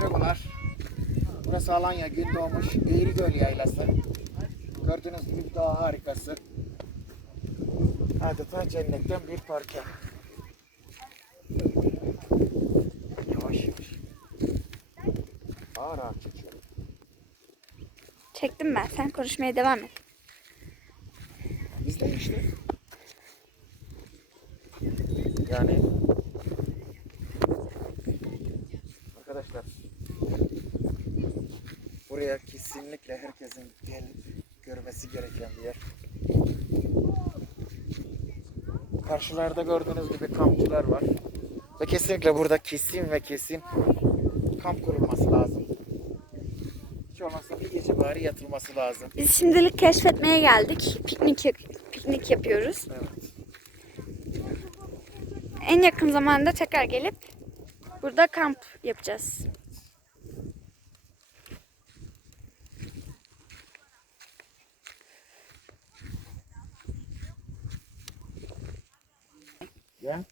Merhabalar. Burası Alanya Gündoğmuş Eğrigöl Yaylası. Gördüğünüz gibi bir doğa harikası. Adeta cennetten bir parça. Yavaş yavaş. Ağır ağır çekiyorum. Çektim ben. Sen konuşmaya devam et. İzleyin işte. Yani arkadaşlar buraya kesinlikle herkesin gelip görmesi gereken bir yer. Karşılarda gördüğünüz gibi kampçılar var. Ve kesinlikle burada kesin ve kesin kamp kurulması lazım. Hiç olmazsa bir gece bari yatılması lazım. Biz şimdilik keşfetmeye geldik. Piknik piknik yapıyoruz. Evet. En yakın zamanda tekrar gelip burada kamp yapacağız. Yeah?